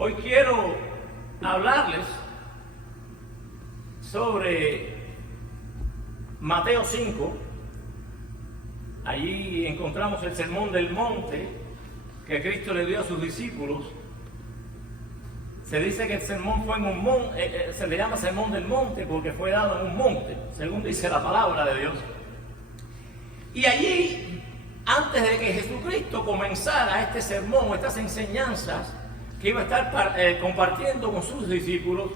Hoy quiero hablarles sobre Mateo 5. Allí encontramos el sermón del monte que Cristo le dio a sus discípulos. Se dice que el sermón fue en un monte, se le llama sermón del monte porque fue dado en un monte, según dice la palabra de Dios. Y allí, antes de que Jesucristo comenzara este sermón, estas enseñanzas que iba a estar compartiendo con sus discípulos,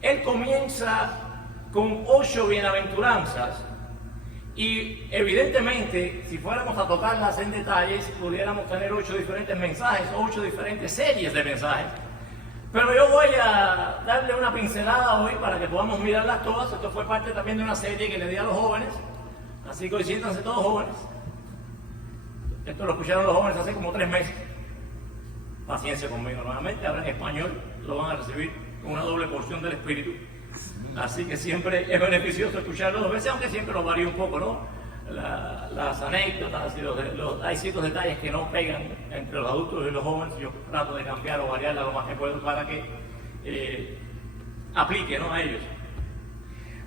Él comienza con 8 bienaventuranzas. Y evidentemente, si fuéramos a tocarlas en detalles, pudiéramos tener 8 diferentes mensajes, 8 diferentes series de mensajes. Pero yo voy a darle una pincelada hoy para que podamos mirarlas todas. Esto fue parte también de una serie que le di a los jóvenes. Así que hoy siéntanse todos jóvenes. Esto lo escucharon los jóvenes hace como 3 meses. Paciencia conmigo nuevamente. Ahora en español lo van a recibir con una doble porción del Espíritu. Así que siempre es beneficioso escucharlo 2 veces, aunque siempre lo varío un poco, ¿no? Las anécdotas y hay ciertos detalles que no pegan entre los adultos y los jóvenes. Yo trato de cambiar o variarla lo más que puedo para que aplique, ¿no?, a ellos.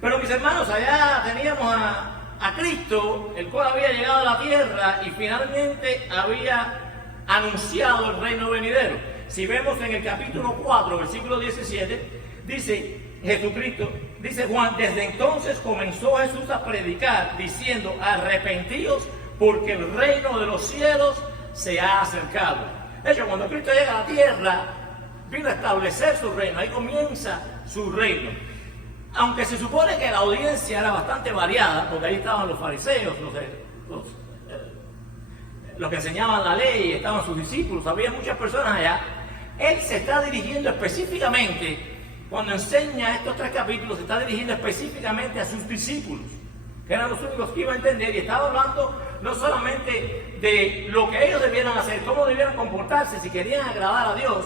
Pero mis hermanos, allá teníamos a Cristo, el cual había llegado a la tierra y finalmente había anunciado el reino venidero. Si vemos en el capítulo 4, versículo 17, dice Jesucristo, dice Juan: desde entonces comenzó Jesús a predicar diciendo: arrepentíos porque el reino de los cielos se ha acercado. De hecho, cuando Cristo llega a la tierra, vino a establecer su reino, ahí comienza su reino. Aunque se supone que la audiencia era bastante variada, porque ahí estaban los fariseos, los que enseñaban la ley, estaban sus discípulos, había muchas personas allá. Él se está dirigiendo específicamente, cuando enseña estos 3 capítulos, se está dirigiendo específicamente a sus discípulos, que eran los únicos que iban a entender, y estaba hablando no solamente de lo que ellos debieran hacer, cómo debieran comportarse si querían agradar a Dios,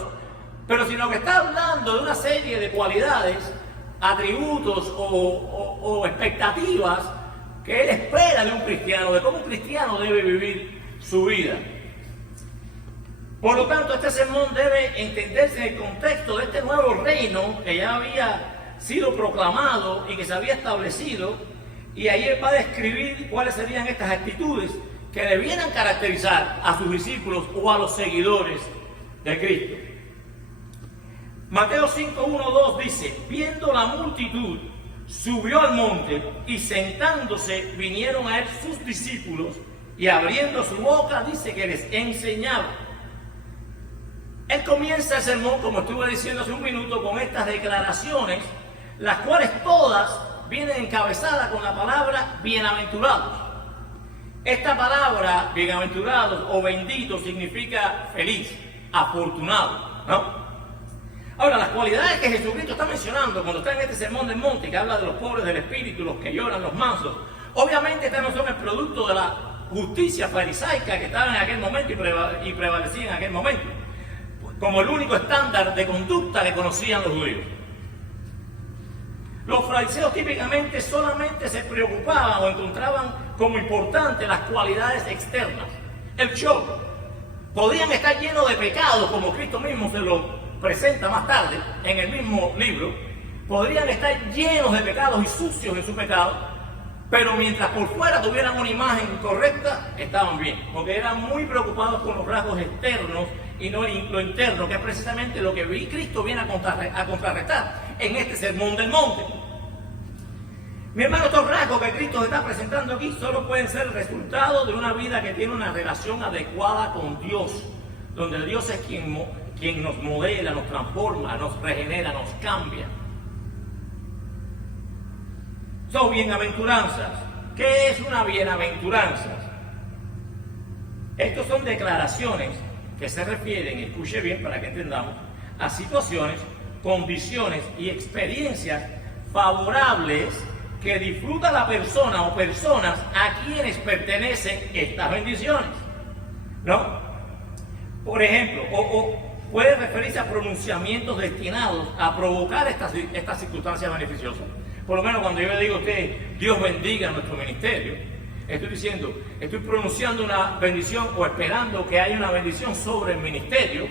pero sino que está hablando de una serie de cualidades, atributos o expectativas que él espera de un cristiano, de cómo un cristiano debe vivir su vida. Por lo tanto, este sermón debe entenderse en el contexto de este nuevo reino que ya había sido proclamado y que se había establecido, y ahí él va a describir cuáles serían estas actitudes que debieran caracterizar a sus discípulos o a los seguidores de Cristo. Mateo 5, 1, 2 dice: viendo la multitud, subió al monte y sentándose vinieron a él sus discípulos, y abriendo su boca dice que les enseñaba. Él comienza el sermón, como estuve diciendo hace un minuto, con estas declaraciones, las cuales todas vienen encabezadas con la palabra bienaventurados. Esta palabra bienaventurados o bendito significa feliz, afortunado, ¿no? Ahora, las cualidades que Jesucristo está mencionando cuando está en este sermón del monte, que habla de los pobres del espíritu, los que lloran, los mansos, obviamente estas no son el producto de la justicia farisaica que estaba en aquel momento y prevalecía en aquel momento, como el único estándar de conducta que conocían los judíos. Los fariseos típicamente solamente se preocupaban o encontraban como importantes las cualidades externas, el show. Podían estar llenos de pecados, como Cristo mismo se lo presenta más tarde en el mismo libro. Podrían estar llenos de pecados y sucios en su pecado, pero mientras por fuera tuvieran una imagen correcta, estaban bien, porque eran muy preocupados con los rasgos externos y no lo interno, que es precisamente lo que Cristo viene a contrarrestar en este sermón del monte. Mi hermano, estos rasgos que Cristo está presentando aquí solo pueden ser el resultado de una vida que tiene una relación adecuada con Dios, donde Dios es quien nos modela, nos transforma, nos regenera, nos cambia. Son bienaventuranzas. ¿Qué es una bienaventuranza? Estas son declaraciones que se refieren, escuche bien para que entendamos, a situaciones, condiciones y experiencias favorables que disfruta la persona o personas a quienes pertenecen estas bendiciones, ¿no? Por ejemplo, o puede referirse a pronunciamientos destinados a provocar estas circunstancias beneficiosas. Por lo menos cuando yo le digo a usted, Dios bendiga nuestro ministerio, estoy diciendo, estoy pronunciando una bendición o esperando que haya una bendición sobre el ministerio,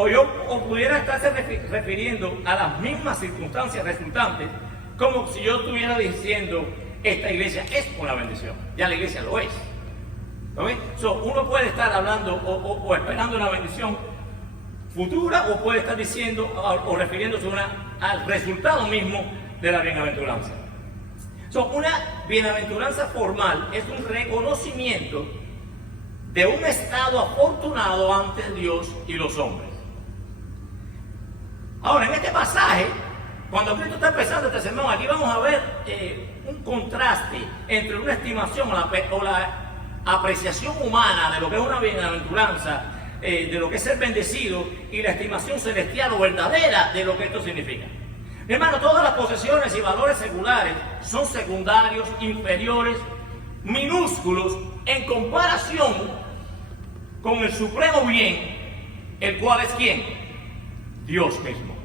o pudiera estarse refiriendo a las mismas circunstancias resultantes, como si yo estuviera diciendo, esta iglesia es una bendición. Ya la iglesia lo es. ¿No ven? Uno puede estar hablando o esperando una bendición futura, o puede estar diciendo o refiriéndose al resultado mismo de la bienaventuranza. Una bienaventuranza formal es un reconocimiento de un estado afortunado ante Dios y los hombres. Ahora, en este pasaje, cuando Cristo está empezando este sermón, aquí vamos a ver un contraste entre una estimación o la apreciación humana de lo que es una bienaventuranza, de lo que es ser bendecido, y la estimación celestial o verdadera de lo que esto significa. Mi hermano, todas las posesiones y valores seculares son secundarios, inferiores, minúsculos en comparación con el supremo bien, el cual es ¿quién? Dios mismo.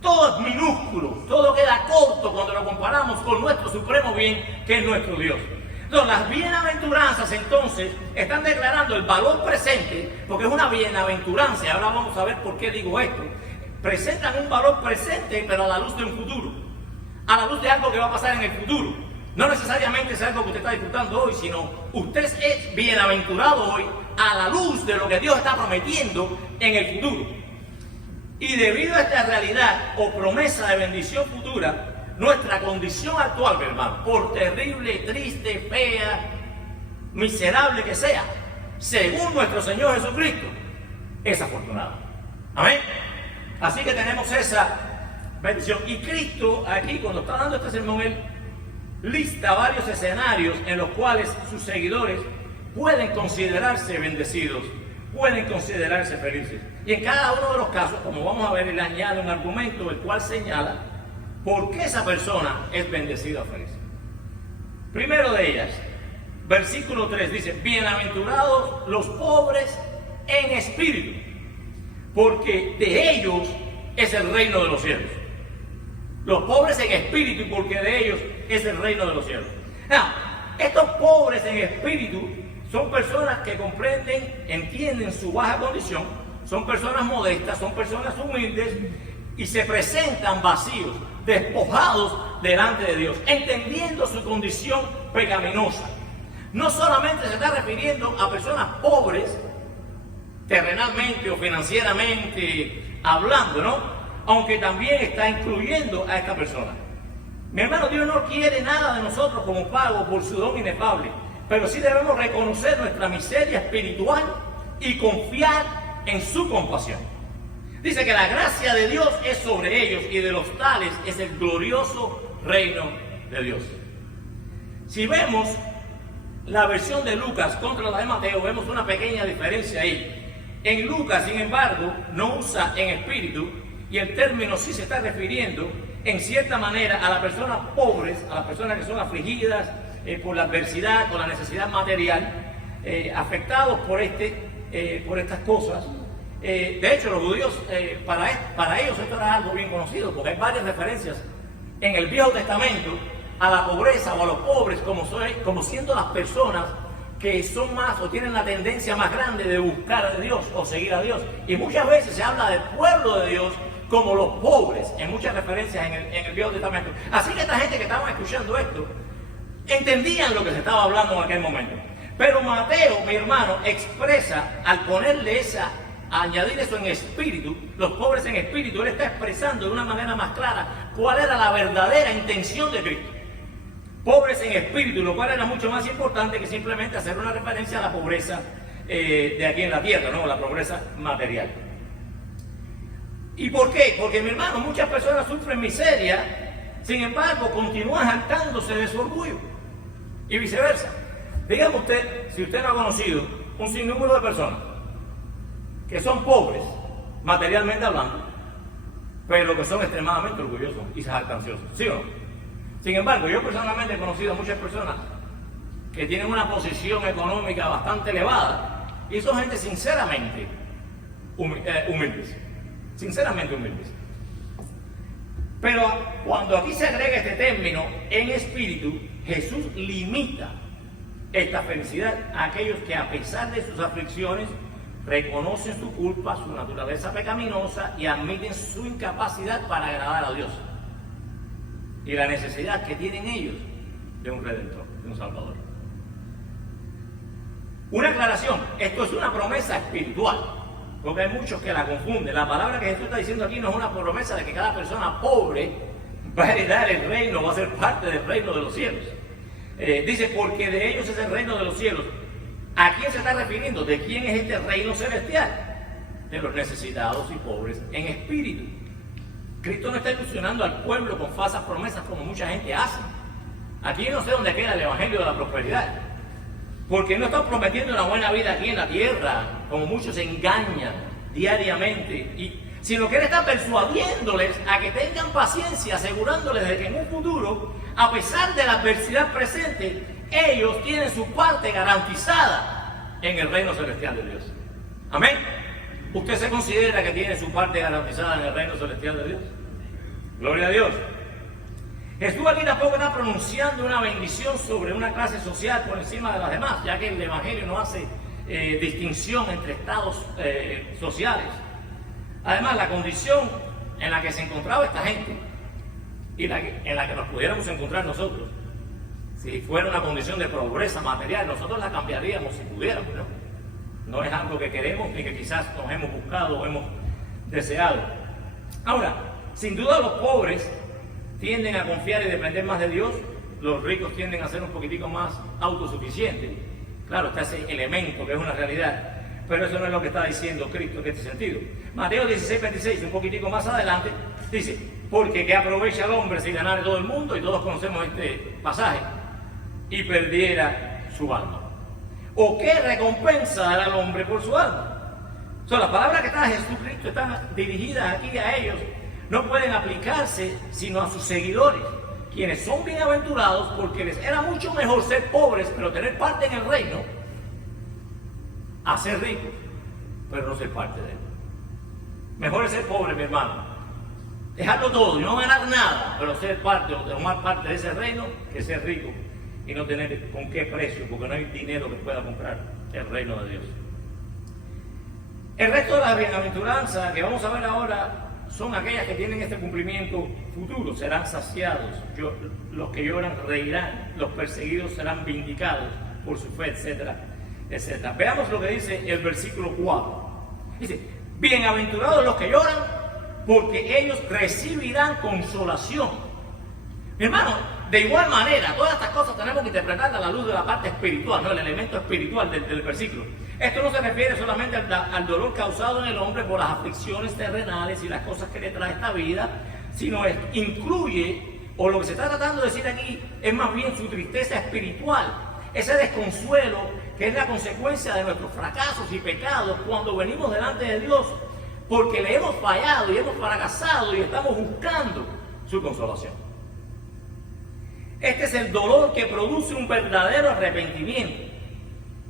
Todo es minúsculo, todo queda corto cuando lo comparamos con nuestro supremo bien, que es nuestro Dios. Entonces, las bienaventuranzas entonces están declarando el valor presente, porque es una bienaventuranza. Ahora vamos a ver por qué digo esto. Presentan un valor presente, pero a la luz de un futuro, a la luz de algo que va a pasar en el futuro. No necesariamente es algo que usted está disfrutando hoy, sino usted es bienaventurado hoy a la luz de lo que Dios está prometiendo en el futuro. Y debido a esta realidad o promesa de bendición futura, nuestra condición actual, mi hermano, por terrible, triste, fea, miserable que sea, según nuestro Señor Jesucristo, es afortunada. Amén. Así que tenemos esa bendición. Y Cristo aquí, cuando está dando este sermón, Él lista varios escenarios en los cuales sus seguidores pueden considerarse bendecidos, pueden considerarse felices. Y en cada uno de los casos, como vamos a ver, Él añade un argumento el cual señala por qué esa persona es bendecida o feliz. Primero de ellas, versículo 3 dice: bienaventurados los pobres en espíritu, porque de ellos es el reino de los cielos. Los pobres en espíritu, porque de ellos es el reino de los cielos. Estos pobres en espíritu son personas que comprenden, entienden su baja condición, son personas modestas, son personas humildes y se presentan vacíos, despojados delante de Dios, entendiendo su condición pecaminosa. No solamente se está refiriendo a personas pobres, terrenalmente o financieramente hablando, ¿no? Aunque también está incluyendo a esta persona. Mi hermano, Dios no quiere nada de nosotros como pago por su don inefable, pero sí debemos reconocer nuestra miseria espiritual y confiar en su compasión. Dice que la gracia de Dios es sobre ellos y de los tales es el glorioso reino de Dios. Si vemos la versión de Lucas contra la de Mateo, vemos una pequeña diferencia ahí. En Lucas, sin embargo, no usa en espíritu, y el término sí se está refiriendo en cierta manera a las personas pobres, a las personas que son afligidas por la adversidad, por la necesidad material, afectados por estas cosas. De hecho, los judíos, para ellos esto era algo bien conocido, porque hay varias referencias en el Viejo Testamento a la pobreza o a los pobres como siendo las personas que son más o tienen la tendencia más grande de buscar a Dios o seguir a Dios. Y muchas veces se habla del pueblo de Dios como los pobres, en muchas referencias en el Viejo Testamento. Así que esta gente que estaba escuchando esto, entendían lo que se estaba hablando en aquel momento. Pero Mateo, mi hermano, expresa, al ponerle añadir eso en espíritu, los pobres en espíritu, él está expresando de una manera más clara cuál era la verdadera intención de Cristo. Pobres en espíritu, lo cual era mucho más importante que simplemente hacer una referencia a la pobreza de aquí en la tierra, ¿no? La pobreza material. ¿Y por qué? Porque, mi hermano, muchas personas sufren miseria, sin embargo, continúan jactándose de su orgullo. Y viceversa. Dígame usted, si usted no ha conocido un sinnúmero de personas que son pobres, materialmente hablando, pero que son extremadamente orgullosos y jactanciosos, ¿sí o no? Sin embargo, yo personalmente he conocido a muchas personas que tienen una posición económica bastante elevada y son gente sinceramente humildes, sinceramente humildes. Pero cuando aquí se agrega este término en espíritu, Jesús limita esta felicidad a aquellos que, a pesar de sus aflicciones, reconocen su culpa, su naturaleza pecaminosa y admiten su incapacidad para agradar a Dios y la necesidad que tienen ellos de un Redentor, de un Salvador. Una aclaración, esto es una promesa espiritual, porque hay muchos que la confunden. La palabra que Jesús está diciendo aquí no es una promesa de que cada persona pobre va a heredar el reino, va a ser parte del reino de los cielos. Dice, porque de ellos es el reino de los cielos. ¿A quién se está refiriendo? ¿De quién es este reino celestial? De los necesitados y pobres en espíritu. Cristo no está ilusionando al pueblo con falsas promesas como mucha gente hace. Aquí no sé dónde queda el evangelio de la prosperidad. Porque no están prometiendo una buena vida aquí en la tierra, como muchos se engañan diariamente, sino que Él está persuadiéndoles a que tengan paciencia, asegurándoles de que en un futuro, a pesar de la adversidad presente, ellos tienen su parte garantizada en el reino celestial de Dios. Amén. ¿Usted se considera que tiene su parte garantizada en el reino celestial de Dios? Gloria a Dios. Jesús aquí tampoco está pronunciando una bendición sobre una clase social por encima de las demás, ya que el Evangelio no hace distinción entre estados sociales. Además, la condición en la que se encontraba esta gente y en la que nos pudiéramos encontrar nosotros, si fuera una condición de pobreza material, nosotros la cambiaríamos si pudiéramos, ¿no? No es algo que queremos ni que quizás nos hemos buscado o hemos deseado. Ahora, sin duda los pobres tienden a confiar y depender más de Dios, los ricos tienden a ser un poquitico más autosuficientes. Claro, está ese elemento que es una realidad, pero eso no es lo que está diciendo Cristo en este sentido. Mateo 16:26, un poquitico más adelante, dice, porque ¿qué aprovecha el hombre si ganara todo el mundo? Y todos conocemos este pasaje, y perdiera su alma. ¿O qué recompensa dará al hombre por su alma? Las palabras que está Jesucristo están dirigidas aquí a ellos, no pueden aplicarse sino a sus seguidores, quienes son bienaventurados porque les era mucho mejor ser pobres pero tener parte en el reino, a ser ricos pero no ser parte de él. Mejor es ser pobre, mi hermano, dejarlo todo y no ganar nada, pero ser parte o tomar parte de ese reino, que ser rico y no tener con qué precio, porque no hay dinero que pueda comprar el reino de Dios. El resto de las bienaventuranzas que vamos a ver ahora son aquellas que tienen este cumplimiento futuro, serán saciados, los que lloran reirán, los perseguidos serán vindicados por su fe, etcétera, etcétera. Veamos lo que dice el versículo 4. Dice, bienaventurados los que lloran, porque ellos recibirán consolación. Mi hermano, de igual manera, todas estas cosas tenemos que interpretarlas a la luz de la parte espiritual, ¿no? El elemento espiritual del versículo. Esto no se refiere solamente al dolor causado en el hombre por las aflicciones terrenales y las cosas que le trae esta vida, sino incluye, o lo que se está tratando de decir aquí, es más bien su tristeza espiritual, ese desconsuelo que es la consecuencia de nuestros fracasos y pecados cuando venimos delante de Dios, porque le hemos fallado y hemos fracasado y estamos buscando su consolación. Este es el dolor que produce un verdadero arrepentimiento.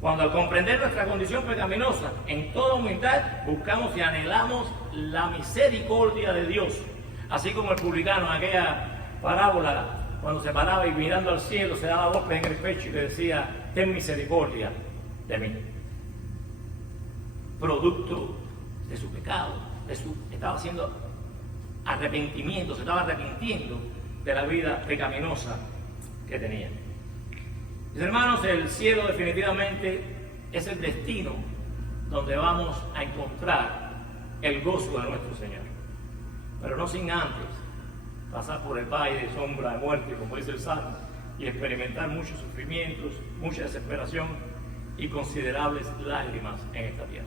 Cuando al comprender nuestra condición pecaminosa, en toda humildad buscamos y anhelamos la misericordia de Dios. Así como el publicano en aquella parábola, cuando se paraba y mirando al cielo, se daba golpes en el pecho y le decía, ten misericordia de mí. Producto de su pecado, estaba haciendo arrepentimiento, se estaba arrepintiendo de la vida pecaminosa que tenía. Mis hermanos, el cielo definitivamente es el destino donde vamos a encontrar el gozo de nuestro Señor. Pero no sin antes pasar por el valle de sombra de muerte, como dice el Salmo, y experimentar muchos sufrimientos, mucha desesperación y considerables lágrimas en esta tierra.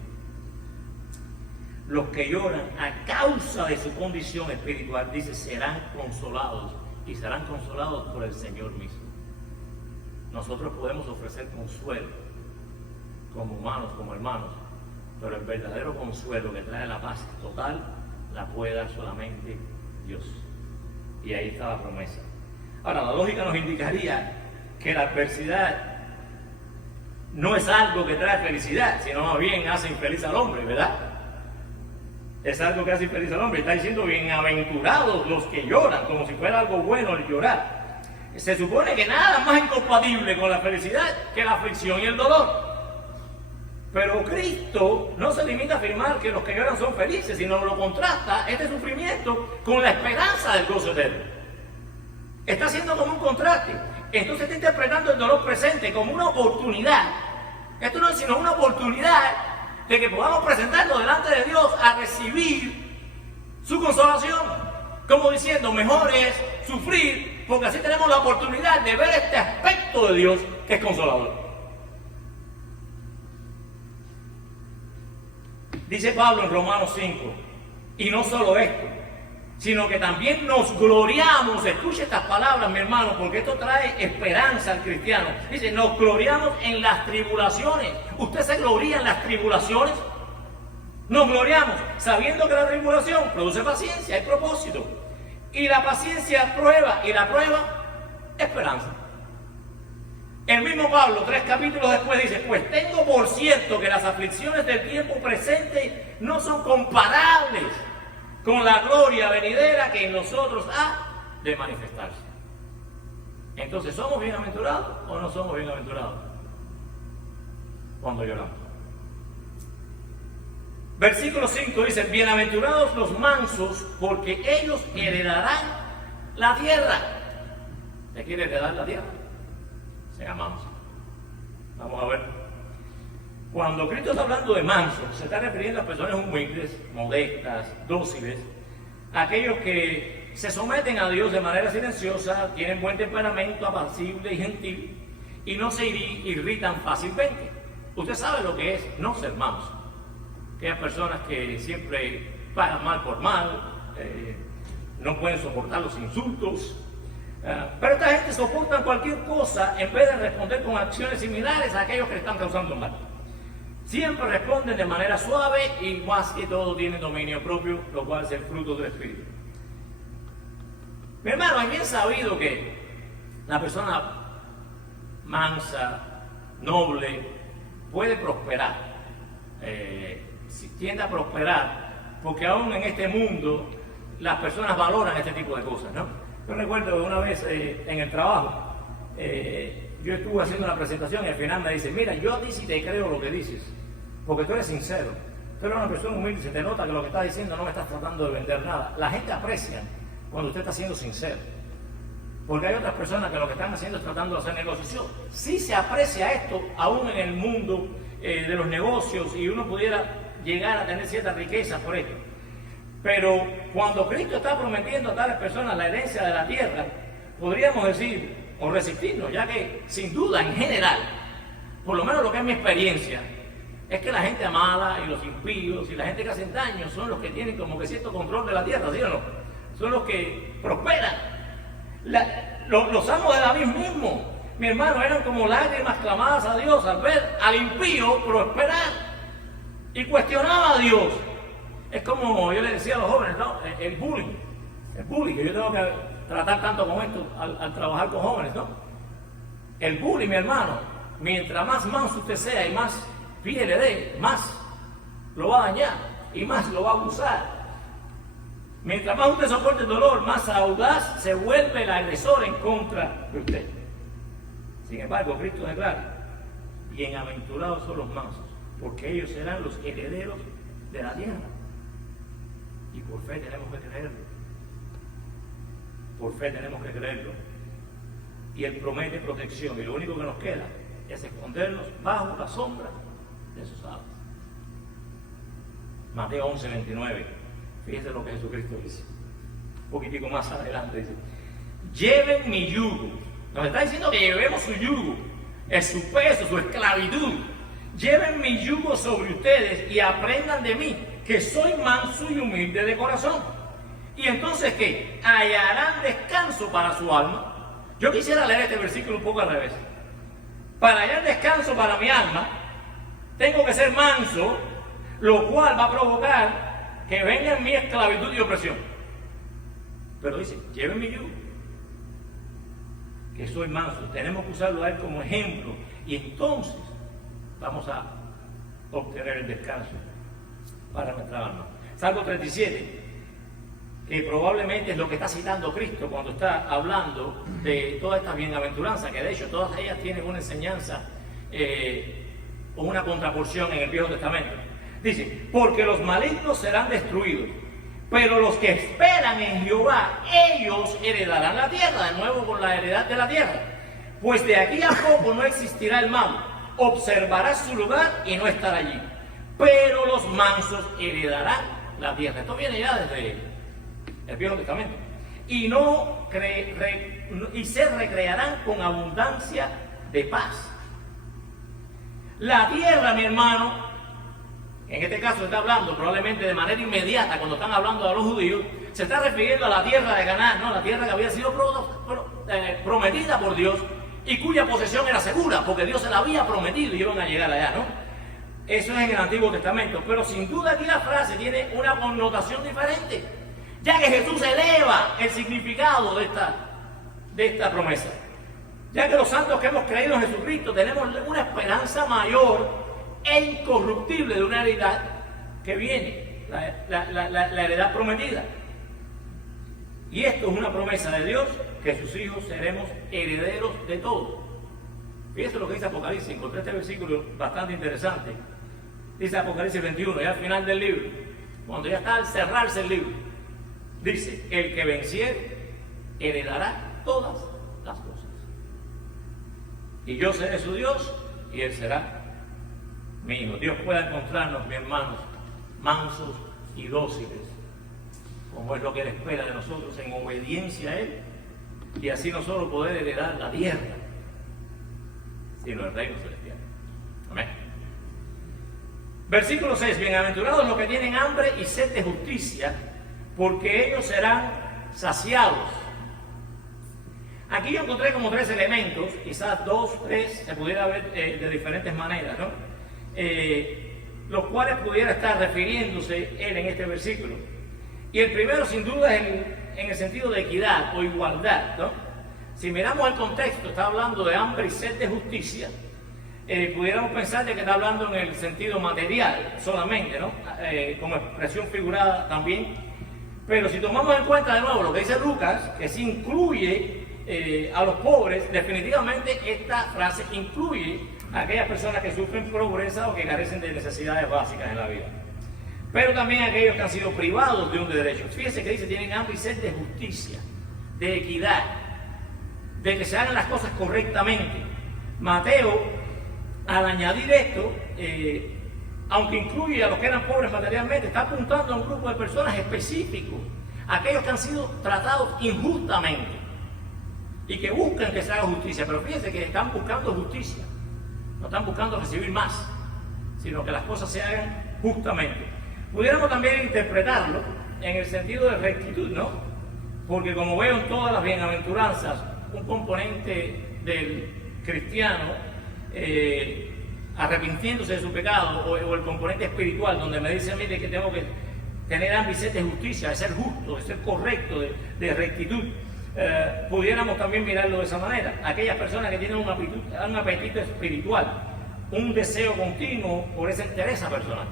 Los que lloran a causa de su condición espiritual, dice, serán consolados, y serán consolados por el Señor mismo. Nosotros podemos ofrecer consuelo como humanos, como hermanos, pero el verdadero consuelo que trae la paz total la puede dar solamente Dios. Y ahí está la promesa. Ahora, la lógica nos indicaría que la adversidad no es algo que trae felicidad, sino más bien hace infeliz al hombre, ¿verdad? Es algo que hace infeliz al hombre. Está diciendo, bienaventurados los que lloran, como si fuera algo bueno el llorar. Se supone que nada más incompatible con la felicidad que la aflicción y el dolor. Pero Cristo no se limita a afirmar que los que lloran son felices, sino lo contrasta este sufrimiento con la esperanza del gozo eterno. Está haciendo como un contraste. Entonces está interpretando el dolor presente como una oportunidad. Esto no es sino una oportunidad de que podamos presentarnos delante de Dios a recibir su consolación. Como diciendo, mejor es sufrir, porque así tenemos la oportunidad de ver este aspecto de Dios que es consolador. Dice Pablo en Romanos 5, y no solo esto, sino que también nos gloriamos. Escuche estas palabras, mi hermano, porque esto trae esperanza al cristiano. Dice, nos gloriamos en las tribulaciones. ¿Usted se gloria en las tribulaciones? Nos gloriamos sabiendo que la tribulación produce paciencia, hay propósito. Y la paciencia prueba, y la prueba, esperanza. El mismo Pablo, 3 capítulos después, dice, pues tengo por cierto que las aflicciones del tiempo presente no son comparables con la gloria venidera que en nosotros ha de manifestarse. Entonces, ¿somos bienaventurados o no somos bienaventurados cuando lloramos? Versículo 5 dice, bienaventurados los mansos, porque ellos heredarán la tierra. ¿Usted quiere heredar la tierra? Sea manso. Vamos a ver. Cuando Cristo está hablando de mansos, se está refiriendo a personas humildes, modestas, dóciles, aquellos que se someten a Dios de manera silenciosa, tienen buen temperamento, apacible y gentil, y no se irritan fácilmente. Usted sabe lo que es no ser manso. Aquellas personas que siempre pagan mal por mal, no pueden soportar los insultos. Pero esta gente soporta cualquier cosa en vez de responder con acciones similares a aquellos que le están causando mal. Siempre responden de manera suave y más que todo tienen dominio propio, lo cual es el fruto del Espíritu. Mi hermano, es bien sabido que la persona mansa, noble, puede prosperar, tiende a prosperar, porque aún en este mundo las personas valoran este tipo de cosas, ¿no? Yo recuerdo que una vez en el trabajo, yo estuve haciendo una presentación y al final me dice, mira, yo a ti sí te creo lo que dices, porque tú eres sincero, tú eres una persona humilde, se te nota que lo que estás diciendo no me estás tratando de vender nada. La gente aprecia cuando usted está siendo sincero, porque hay otras personas que lo que están haciendo es tratando de hacer negociación. Sí se aprecia esto aún en el mundo de los negocios y uno pudiera llegar a tener cierta riqueza por esto. Pero cuando Cristo está prometiendo a tales personas la herencia de la tierra, podríamos decir, o resistirnos, ya que sin duda en general, por lo menos lo que es mi experiencia, es que la gente amada y los impíos y la gente que hacen daño son los que tienen como que cierto control de la tierra, ¿sí o no? Son los que prosperan. Los amos de David mismo, mi hermano, eran como lágrimas clamadas a Dios al ver al impío prosperar y cuestionaba a Dios. Es como yo le decía a los jóvenes, ¿no? El bullying, que yo tengo que tratar tanto con esto al trabajar con jóvenes, ¿no? El bullying, mi hermano, mientras más manso usted sea y más pie le dé, más lo va a dañar y más lo va a abusar. Mientras más usted soporte el dolor, más audaz se vuelve el agresor en contra de usted. Sin embargo, Cristo declara, bienaventurados son los mansos, porque ellos serán los herederos de la tierra. Y por fe tenemos que creerlo. Por fe tenemos que creerlo. Y Él promete protección. Y lo único que nos queda es escondernos bajo la sombra de sus alas. Mateo 11, 29. Fíjense lo que Jesucristo dice. Un poquitico más adelante dice, lleven mi yugo. Nos está diciendo que llevemos su yugo. Es su peso, su esclavitud. Lleven mi yugo sobre ustedes y aprendan de mí, que soy manso y humilde de corazón. Y entonces, ¿qué? Hallarán descanso para su alma. Yo quisiera leer este versículo un poco al revés. Para hallar descanso para mi alma, tengo que ser manso, lo cual va a provocar que venga en mí esclavitud y opresión. Pero dice, lleven mi yugo, que soy manso. Tenemos que usarlo a Él como ejemplo. Y entonces vamos a obtener el descanso para nuestra alma. Salmo 37, que probablemente es lo que está citando Cristo cuando está hablando de todas estas bienaventuranzas, que de hecho todas ellas tienen una enseñanza o una contraporción en el Viejo Testamento. Dice, porque los malignos serán destruidos, pero los que esperan en Jehová, ellos heredarán la tierra, de nuevo con la heredad de la tierra. Pues de aquí a poco no existirá el malo, observará su lugar y no estará allí. Pero los mansos heredarán la tierra. Esto viene ya desde el Viejo Testamento. Y se recrearán con abundancia de paz. La tierra, mi hermano, en este caso se está hablando probablemente de manera inmediata, cuando están hablando de los judíos, se está refiriendo a la tierra de Canaán, ¿no? La tierra que había sido prometida por Dios y cuya posesión era segura, porque Dios se la había prometido y iban a llegar allá, ¿no? Eso es en el Antiguo Testamento, pero sin duda aquí la frase tiene una connotación diferente, ya que Jesús eleva el significado de esta promesa. Ya que los santos que hemos creído en Jesucristo tenemos una esperanza mayor e incorruptible de una heredad que viene, la heredad prometida. Y esto es una promesa de Dios, que sus hijos seremos herederos de todo. Fíjense lo que dice Apocalipsis. Encontré este versículo bastante interesante. Dice Apocalipsis 21, ya al final del libro, cuando ya está al cerrarse el libro, dice, el que venciere heredará todas las cosas. Y yo seré su Dios y él será mi hijo. Dios pueda encontrarnos, mis hermanos, mansos y dóciles, como es lo que Él espera de nosotros, en obediencia a Él, y así nosotros poder heredar la tierra, sino el reino celestial. Amén. Versículo 6. Bienaventurados los que tienen hambre y sed de justicia, porque ellos serán saciados. Aquí yo encontré como 3 elementos, quizás 2, 3, se pudiera ver de diferentes maneras, ¿no? Los cuales pudiera estar refiriéndose él en este versículo. Y el primero, sin duda, es en el sentido de equidad o igualdad, ¿no? Si miramos el contexto, está hablando de hambre y sed de justicia. Pudiéramos pensar de que está hablando en el sentido material solamente, ¿no? Como expresión figurada también. Pero si tomamos en cuenta de nuevo lo que dice Lucas, que se incluye a los pobres, definitivamente esta frase incluye a aquellas personas que sufren pobreza o que carecen de necesidades básicas en la vida. Pero también aquellos que han sido privados de un derecho. Fíjense que dice, tienen hambre y sed de justicia, de equidad, de que se hagan las cosas correctamente. Mateo, al añadir esto, aunque incluye a los que eran pobres materialmente, está apuntando a un grupo de personas específicos, aquellos que han sido tratados injustamente y que buscan que se haga justicia. Pero fíjense que están buscando justicia, no están buscando recibir más, sino que las cosas se hagan justamente. Pudiéramos también interpretarlo en el sentido de rectitud, ¿no? Porque como veo en todas las bienaventuranzas, un componente del cristiano arrepintiéndose de su pecado, o el componente espiritual, donde me dice a mí de que tengo que tener hambre y sed de justicia, de ser justo, de ser correcto, de rectitud. Pudiéramos también mirarlo de esa manera. Aquellas personas que tienen un apetito espiritual, un deseo continuo por esa entereza personal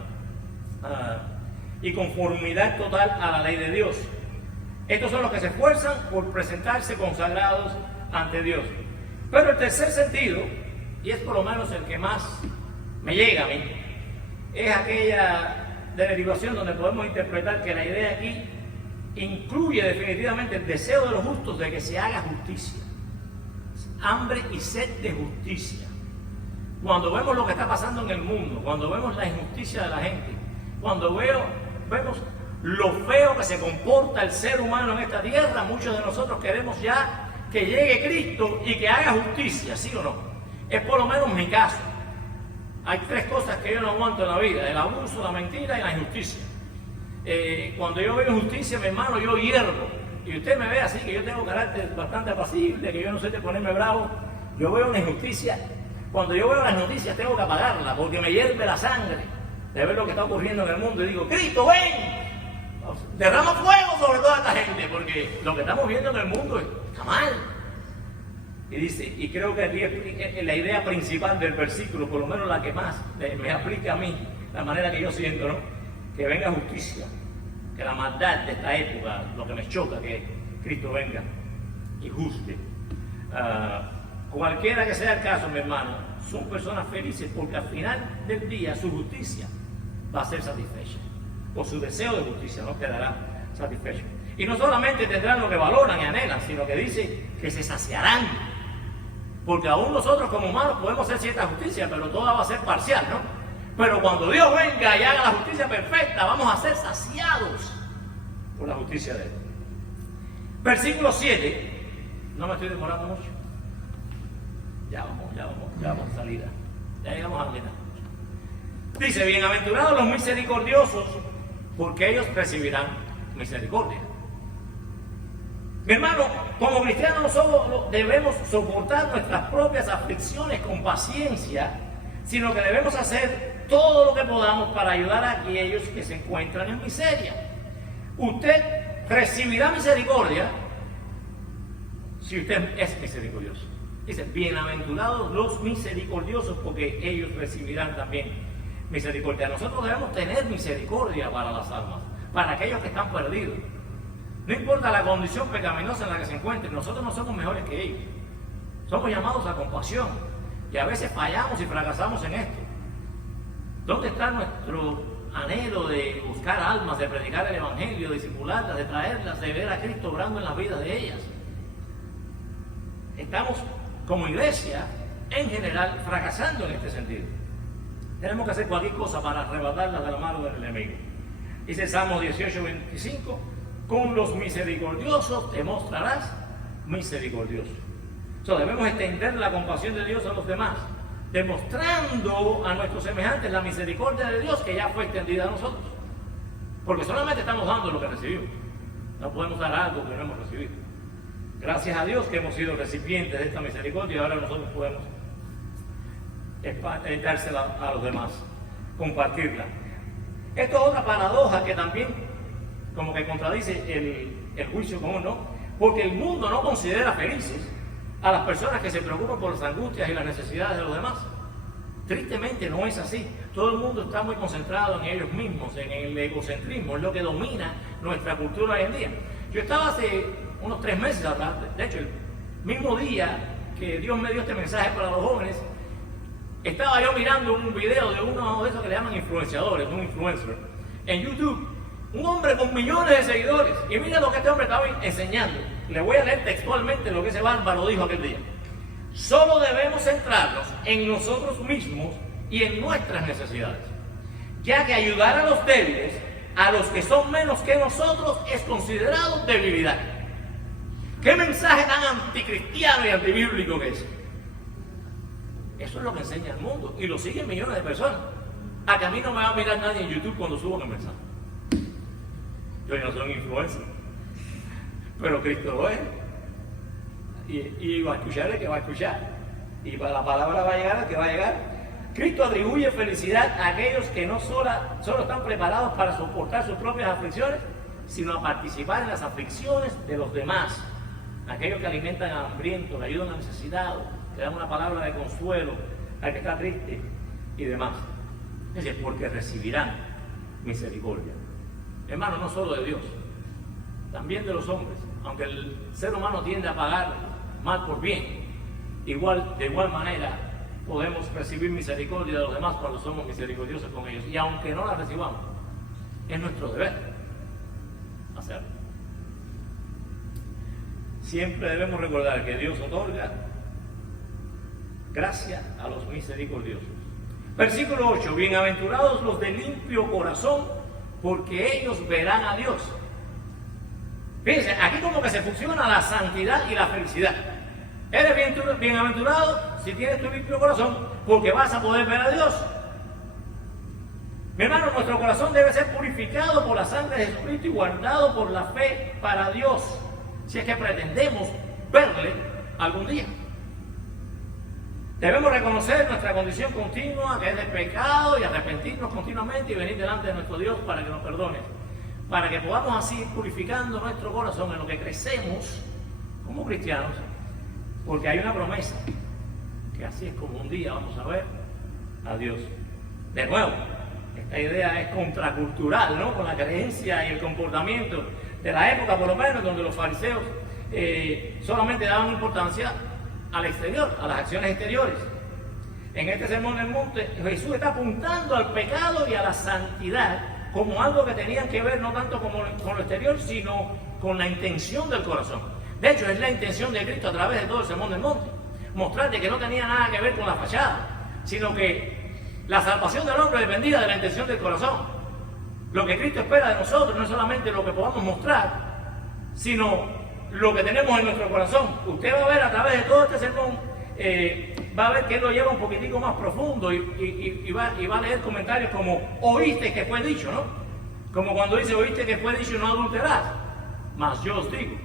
y conformidad total a la ley de Dios. Estos son los que se esfuerzan por presentarse consagrados ante Dios. Pero el tercer sentido, y es por lo menos el que más me llega a mí, es aquella derivación donde podemos interpretar que la idea aquí incluye definitivamente el deseo de los justos de que se haga justicia. Hambre y sed de justicia. Cuando vemos lo que está pasando en el mundo, cuando vemos la injusticia de la gente, cuando vemos lo feo que se comporta el ser humano en esta tierra, muchos de nosotros queremos ya que llegue Cristo y que haga justicia, ¿sí o no? Es por lo menos mi caso. Hay 3 cosas que yo no aguanto en la vida: el abuso, la mentira y la injusticia. Cuando yo veo injusticia, mi hermano, yo hiervo. Y usted me ve así, que yo tengo carácter bastante apacible, que yo no sé de ponerme bravo. Yo veo una injusticia. Cuando yo veo las noticias tengo que apagarla, porque me hierve la sangre de ver lo que está ocurriendo en el mundo. Y digo, Cristo, ven, derrama fuego sobre toda esta gente, porque lo que estamos viendo en el mundo está mal. Y dice, y creo que aquí es la idea principal del versículo, por lo menos la que más me aplica a mí, la manera que yo siento, ¿no? Que venga justicia, que la maldad de esta época, lo que me choca, que Cristo venga y juzgue. Cualquiera que sea el caso, mi hermano, son personas felices porque al final del día su justicia va a ser satisfecha, o su deseo de justicia no quedará satisfecho. Y no solamente tendrán lo que valoran y anhelan, sino que dice que se saciarán, porque aún nosotros como humanos podemos hacer cierta justicia, pero toda va a ser parcial, ¿no? Pero cuando Dios venga y haga la justicia perfecta, vamos a ser saciados por la justicia de Él. Versículo 7, no me estoy demorando mucho. Ya vamos a salida. Ya llegamos a la mitad. Dice, bienaventurados los misericordiosos, porque ellos recibirán misericordia. Mi hermano, como cristianos nosotros debemos soportar nuestras propias aflicciones con paciencia, sino que debemos hacer todo lo que podamos para ayudar a aquellos que se encuentran en miseria. Usted recibirá misericordia si usted es misericordioso. Dice, bienaventurados los misericordiosos, porque ellos recibirán también misericordia. Nosotros debemos tener misericordia para las almas, para aquellos que están perdidos. No importa la condición pecaminosa en la que se encuentren, nosotros no somos mejores que ellos. Somos llamados a compasión y a veces fallamos y fracasamos en esto. ¿Dónde está nuestro anhelo de buscar almas, de predicar el Evangelio, de discipularlas, de traerlas, de ver a Cristo obrando en la vida de ellas? Estamos como iglesia en general fracasando en este sentido. Tenemos que hacer cualquier cosa para arrebatarlas de la mano del enemigo. Dice Salmo 18:25, con los misericordiosos te mostrarás misericordioso. Debemos extender la compasión de Dios a los demás, demostrando a nuestros semejantes la misericordia de Dios que ya fue extendida a nosotros. Porque solamente estamos dando lo que recibimos. No podemos dar algo que no hemos recibido. Gracias a Dios que hemos sido recipientes de esta misericordia y ahora nosotros podemos dársela a los demás, compartirla. Esto es otra paradoja que también como que contradice el juicio común, ¿no? Porque el mundo no considera felices a las personas que se preocupan por las angustias y las necesidades de los demás. Tristemente no es así. Todo el mundo está muy concentrado en ellos mismos, en el egocentrismo, es lo que domina nuestra cultura hoy en día. Yo estaba hace unos 3 meses atrás, de hecho el mismo día que Dios me dio este mensaje para los jóvenes, estaba yo mirando un video de uno de esos que le llaman influenciadores, un influencer, en YouTube, un hombre con millones de seguidores, y mira lo que este hombre estaba enseñando. Le voy a leer textualmente lo que ese bárbaro dijo aquel día. Solo debemos centrarnos en nosotros mismos y en nuestras necesidades, ya que ayudar a los débiles, a los que son menos que nosotros, es considerado debilidad. ¿Qué mensaje tan anticristiano y antibíblico que es? Eso es lo que enseña el mundo y lo siguen millones de personas. A que a mí no me va a mirar nadie en YouTube cuando subo un mensaje. Yo no soy un influencer, pero Cristo lo es. Y va a escuchar el que va a escuchar. Y la palabra va a llegar al que va a llegar. Cristo atribuye felicidad a aquellos que no solo están preparados para soportar sus propias aflicciones, sino a participar en las aflicciones de los demás. Aquellos que alimentan al hambriento, que ayudan al necesitado, que dan una palabra de consuelo al que está triste y demás. Es decir, porque recibirán misericordia. Hermano, no solo de Dios, también de los hombres. Aunque el ser humano tiende a pagar mal por bien, de igual manera podemos recibir misericordia de los demás cuando somos misericordiosos con ellos. Y aunque no la recibamos, es nuestro deber hacerlo. Siempre debemos recordar que Dios otorga gracia a los misericordiosos. Versículo 8, bienaventurados los de limpio corazón, porque ellos verán a Dios. Fíjense, aquí como que se fusiona la santidad y la felicidad. Eres bienaventurado si tienes tu limpio corazón, porque vas a poder ver a Dios. Mi hermano, nuestro corazón debe ser purificado por la sangre de Jesucristo y guardado por la fe para Dios, si es que pretendemos verle algún día. Debemos reconocer nuestra condición continua, que es de pecado, y arrepentirnos continuamente y venir delante de nuestro Dios para que nos perdone, para que podamos así ir purificando nuestro corazón en lo que crecemos como cristianos, porque hay una promesa, que así es como un día vamos a ver a Dios. De nuevo, esta idea es contracultural, ¿no? Con la creencia y el comportamiento de la época, por lo menos, donde los fariseos solamente daban importancia al exterior, a las acciones exteriores. en este sermón del monte, Jesús está apuntando al pecado y a la santidad como algo que tenían que ver no tanto con lo exterior, sino con la intención del corazón. De hecho, es la intención de Cristo a través de todo el sermón del monte, mostrarte que no tenía nada que ver con la fachada, sino que la salvación del hombre dependía de la intención del corazón. Lo que Cristo espera de nosotros no es solamente lo que podamos mostrar, sino lo que tenemos en nuestro corazón. Usted va a ver a través de todo este sermón, va a ver que él lo lleva un poquitico más profundo y va a leer comentarios como oíste que fue dicho, ¿no? Como cuando dice oíste que fue dicho no adulterás. Mas yo os digo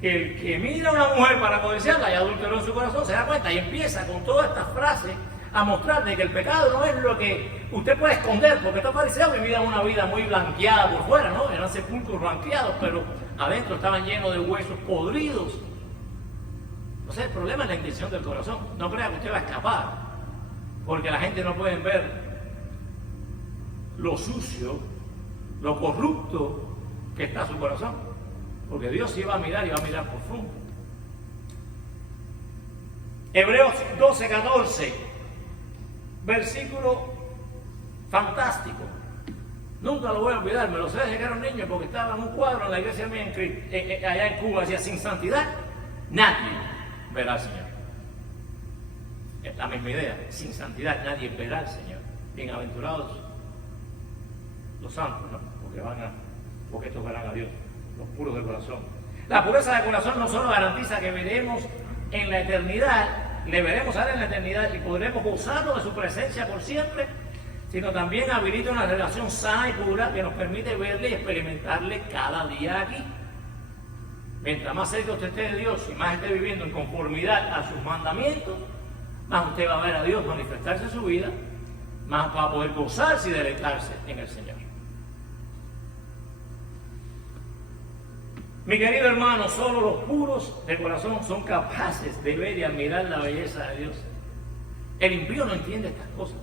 que el que mira a una mujer para codiciarla y adulteró en su corazón, se da cuenta y empieza con todas estas frases a mostrarle que el pecado no es lo que usted puede esconder, porque estos fariseos vivían una vida muy blanqueada por fuera, ¿no? Eran sepulcros blanqueados, pero adentro estaban llenos de huesos podridos. O sea, el problema es la intención del corazón. No crea que usted va a escapar, porque la gente no puede ver lo sucio, lo corrupto que está su corazón, porque Dios sí va a mirar y va a mirar profundo. Hebreos 12:14, versículo fantástico. Nunca lo voy a olvidar, me lo sé desde que era un niño, porque estaba en un cuadro en la iglesia mía allá en Cuba, decía, sin santidad nadie verá al Señor. Es la misma idea, sin santidad nadie verá al Señor. Bienaventurados los santos, ¿no? Porque estos verán a Dios, los puros de corazón. La pureza de corazón no solo garantiza que veremos en la eternidad, le veremos a él en la eternidad y podremos gozarlo de su presencia por siempre, sino también habilita una relación sana y pura que nos permite verle y experimentarle cada día aquí. Mientras más cerca usted esté de Dios y más esté viviendo en conformidad a sus mandamientos, más usted va a ver a Dios manifestarse en su vida, más va a poder gozarse y deleitarse en el Señor. Mi querido hermano, solo los puros de corazón son capaces de ver y admirar la belleza de Dios. El impío no entiende estas cosas.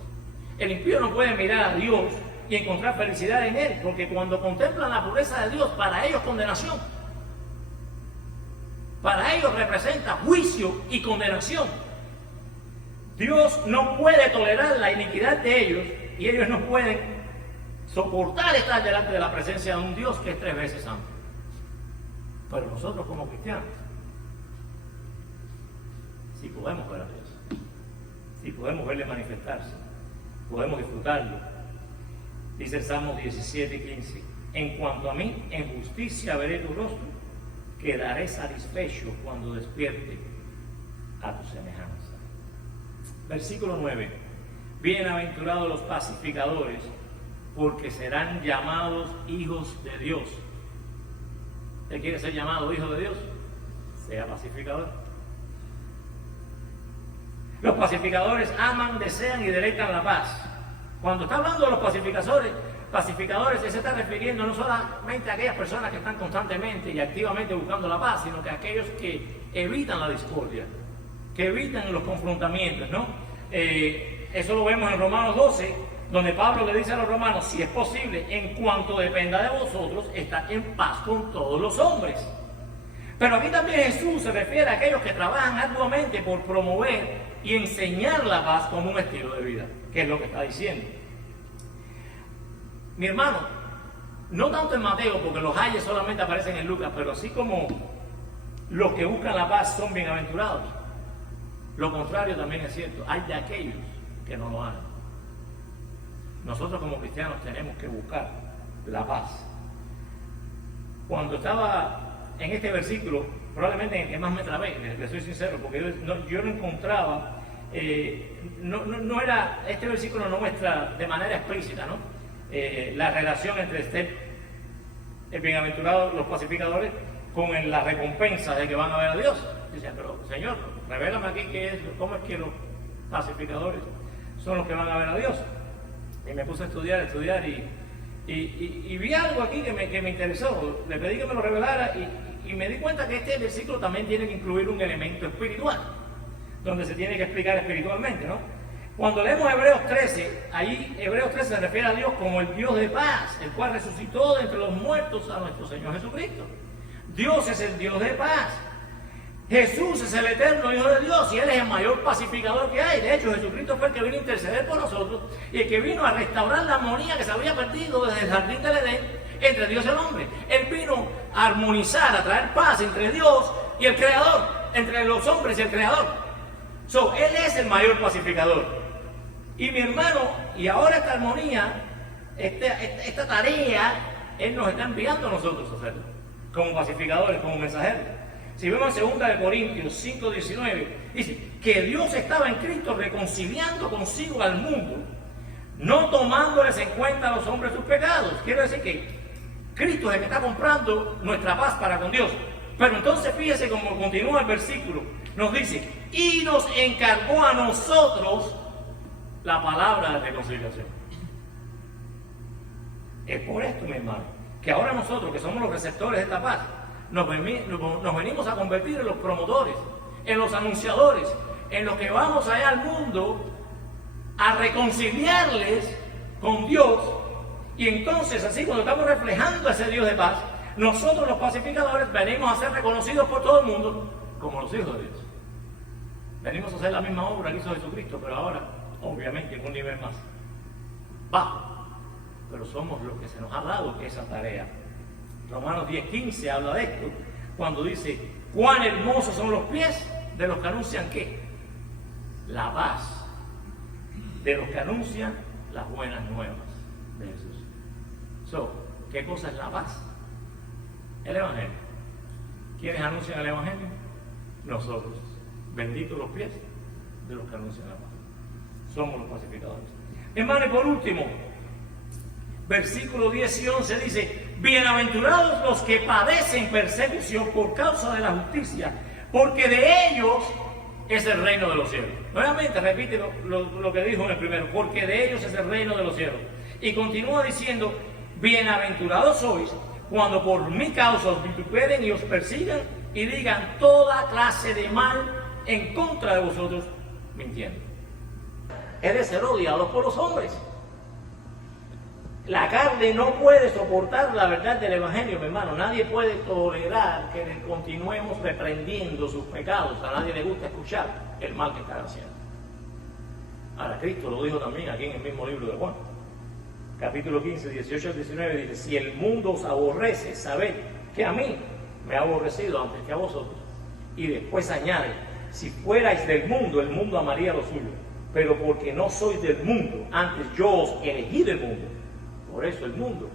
El impío no puede mirar a Dios y encontrar felicidad en Él, porque cuando contemplan la pureza de Dios, para ellos condenación. Para ellos representa juicio y condenación. Dios no puede tolerar la iniquidad de ellos y ellos no pueden soportar estar delante de la presencia de un Dios que es 3 veces santo. Pero nosotros como cristianos, si podemos ver a Dios, si podemos verle manifestarse, podemos disfrutarlo. Dice el Salmo 17:15, en cuanto a mí, en justicia veré tu rostro, quedaré satisfecho cuando despierte a tu semejanza. Versículo 9, bienaventurados los pacificadores, porque serán llamados hijos de Dios. ¿Usted quiere ser llamado hijo de Dios? Sea pacificador. Los pacificadores aman, desean y deleitan la paz. Cuando está hablando de los pacificadores, se está refiriendo no solamente a aquellas personas que están constantemente y activamente buscando la paz, sino que a aquellos que evitan la discordia, que evitan los confrontamientos, ¿no? Eso lo vemos en Romanos 12, donde Pablo le dice a los romanos, si es posible, en cuanto dependa de vosotros, estad en paz con todos los hombres. Pero aquí también Jesús se refiere a aquellos que trabajan arduamente por promover y enseñar la paz como un estilo de vida, que es lo que está diciendo. Mi hermano, no tanto en Mateo, porque los ayes solamente aparecen en Lucas, pero así como los que buscan la paz son bienaventurados, lo contrario también es cierto, hay de aquellos que no lo hagan. Nosotros como cristianos tenemos que buscar la paz. Cuando estaba en este versículo, probablemente en el que más me trabé, le soy sincero, porque yo no encontraba, este versículo no muestra de manera explícita, ¿no? La relación entre el bienaventurado, los pacificadores, con la recompensa de que van a ver a Dios. Dicen, pero Señor, revélame aquí cómo es que los pacificadores son los que van a ver a Dios. Y me puse a estudiar y vi algo aquí que me interesó. Le pedí que me lo revelara y me di cuenta que este versículo también tiene que incluir un elemento espiritual, donde se tiene que explicar espiritualmente, ¿no? Cuando leemos Hebreos 13, ahí Hebreos 13 se refiere a Dios como el Dios de paz, el cual resucitó de entre los muertos a nuestro Señor Jesucristo. Dios es el Dios de paz. Jesús es el eterno Hijo de Dios y Él es el mayor pacificador que hay. De hecho, Jesucristo fue el que vino a interceder por nosotros y el que vino a restaurar la armonía que se había perdido desde el jardín del Edén entre Dios y el hombre. Él vino a armonizar, a traer paz entre Dios y el Creador, entre los hombres y el Creador. Él es el mayor pacificador. Y mi hermano, y ahora esta armonía, esta tarea, Él nos está enviando a nosotros a hacerla, como pacificadores, como mensajeros. Si vemos en 2 Corintios 5:19, dice que Dios estaba en Cristo reconciliando consigo al mundo, no tomándoles en cuenta a los hombres sus pecados. Quiere decir que Cristo es el que está comprando nuestra paz para con Dios. Pero entonces fíjese cómo continúa el versículo. Nos dice, y nos encargó a nosotros la palabra de reconciliación. Es por esto, mi hermano, que ahora nosotros, que somos los receptores de esta paz, nos venimos a convertir en los promotores, en los anunciadores, en los que vamos allá al mundo a reconciliarles con Dios. Y entonces, así cuando estamos reflejando a ese Dios de paz, nosotros los pacificadores venimos a ser reconocidos por todo el mundo como los hijos de Dios. Venimos a hacer la misma obra que hizo Jesucristo, pero ahora, obviamente, en un nivel más bajo. Pero somos los que se nos ha dado esa tarea. Romanos 10:15 habla de esto, cuando dice, cuán hermosos son los pies de los que anuncian ¿qué? La paz, de los que anuncian las buenas nuevas de Jesús. ¿Qué cosa es la paz? El Evangelio. ¿Quiénes anuncian el Evangelio? Nosotros. Benditos los pies de los que anuncian la paz. Somos los pacificadores. Hermano, y por último, versículos 10 y 11 dice, bienaventurados los que padecen persecución por causa de la justicia, porque de ellos es el reino de los cielos. Nuevamente repite lo que dijo en el primero, porque de ellos es el reino de los cielos. Y continúa diciendo, bienaventurados sois cuando por mi causa os vituperen y os persigan y digan toda clase de mal en contra de vosotros, mintiendo. Es de ser odiados por los hombres. La carne no puede soportar la verdad del Evangelio, mi hermano. Nadie puede tolerar que le continuemos reprendiendo sus pecados. A nadie le gusta escuchar el mal que están haciendo. Ahora, Cristo lo dijo también aquí en el mismo libro de Juan. Capítulo 15, 18 al 19 dice, si el mundo os aborrece, sabed que a mí me ha aborrecido antes que a vosotros. Y después añade, si fuerais del mundo, el mundo amaría lo suyo. Pero porque no sois del mundo, antes yo os elegí del mundo. Por eso el mundo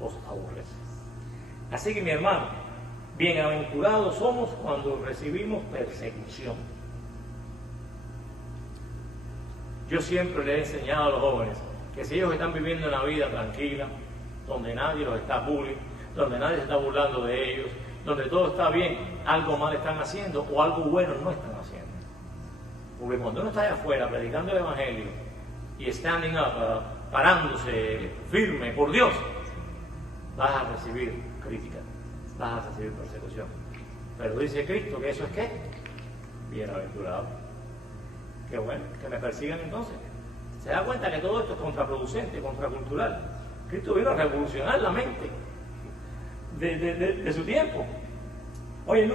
os aborrece. Así que mi hermano, bienaventurados somos cuando recibimos persecución. Yo siempre le he enseñado a los jóvenes que si ellos están viviendo una vida tranquila, donde nadie los está bullying, donde nadie se está burlando de ellos, donde todo está bien, algo mal están haciendo o algo bueno no están haciendo. Porque cuando uno está allá afuera predicando el Evangelio y standing up, parándose firme por Dios, vas a recibir crítica, vas a recibir persecución. Pero dice Cristo que eso es ¿qué? Bienaventurado. Qué bueno, que me persigan entonces. Se da cuenta que todo esto es contraproducente, contracultural. Cristo vino a revolucionar la mente de su tiempo. Hoy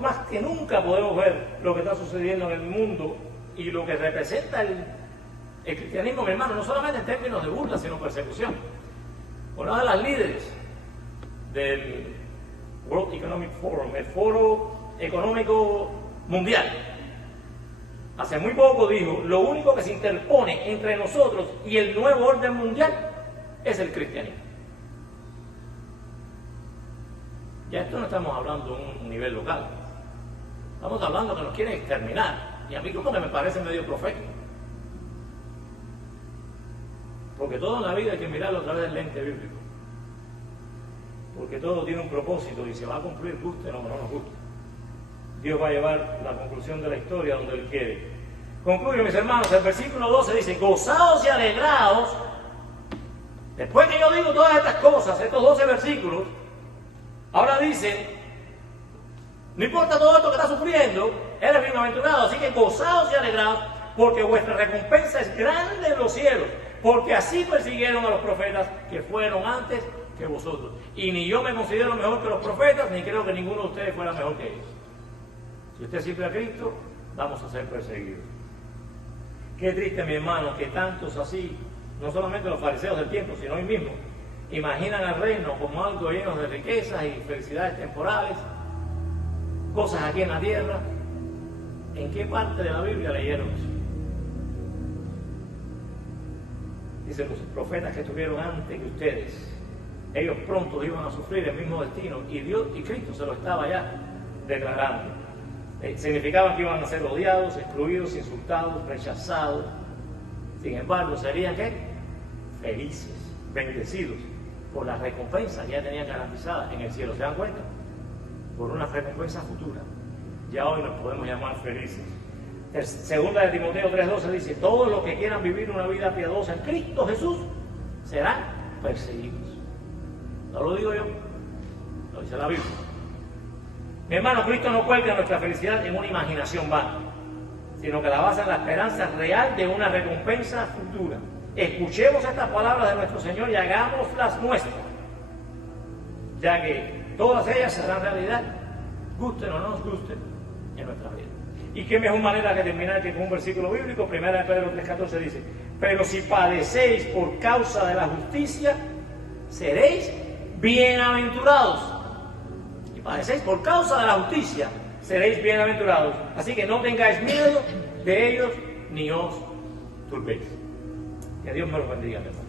más que nunca podemos ver lo que está sucediendo en el mundo y lo que representa el cristianismo, mi hermano, no solamente en términos de burla, sino persecución. Una de las líderes del World Economic Forum, el Foro Económico Mundial, hace muy poco dijo, lo único que se interpone entre nosotros y el nuevo orden mundial es el cristianismo. Ya esto no estamos hablando de un nivel local. Estamos hablando que nos quieren exterminar. Y a mí como que me parece medio profético. Porque todo en la vida hay que mirarlo a través del lente bíblico. Porque todo tiene un propósito y se va a cumplir, guste o no nos guste. Dios va a llevar la conclusión de la historia donde Él quiere. Concluyo, mis hermanos, el versículo 12 dice, gozaos y alegraos. Después que yo digo todas estas cosas, estos 12 versículos, ahora dice, no importa todo esto que está sufriendo, eres bienaventurado, así que gozaos y alegraos, porque vuestra recompensa es grande en los cielos, porque así persiguieron a los profetas que fueron antes que vosotros. Y ni yo me considero mejor que los profetas, ni creo que ninguno de ustedes fuera mejor que ellos. Si usted sirve a Cristo, vamos a ser perseguidos. Qué triste, mi hermano, que tantos así, no solamente los fariseos del tiempo, sino hoy mismo, imaginan al reino como algo lleno de riquezas y felicidades temporales, cosas aquí en la tierra. ¿En qué parte de la Biblia leyeron eso? Dice, los profetas que estuvieron antes que ustedes, ellos pronto iban a sufrir el mismo destino, y Dios y Cristo se lo estaba ya declarando. Significaba que iban a ser odiados, excluidos, insultados, rechazados. Sin embargo, serían ¿qué? Felices, bendecidos por la recompensa que ya tenían garantizada en el cielo. ¿Se dan cuenta? Por una recompensa futura. Ya hoy nos podemos llamar felices. Segunda de Timoteo 3:12 dice, todos los que quieran vivir una vida piadosa en Cristo Jesús serán perseguidos. No lo digo yo, lo dice la Biblia. Mi hermano, Cristo no cuelga nuestra felicidad en una imaginación vana, sino que la basa en la esperanza real de una recompensa futura. Escuchemos estas palabras de nuestro Señor y hagámoslas nuestras, ya que todas ellas serán realidad, gusten o no nos gusten, en nuestra vida. Y qué mejor manera que terminar que con un versículo bíblico. 1 Pedro 3:14 dice, pero si padecéis por causa de la justicia, seréis bienaventurados. Si padecéis por causa de la justicia, seréis bienaventurados. Así que no tengáis miedo de ellos, ni os turbéis. Que Dios me los bendiga, hermano.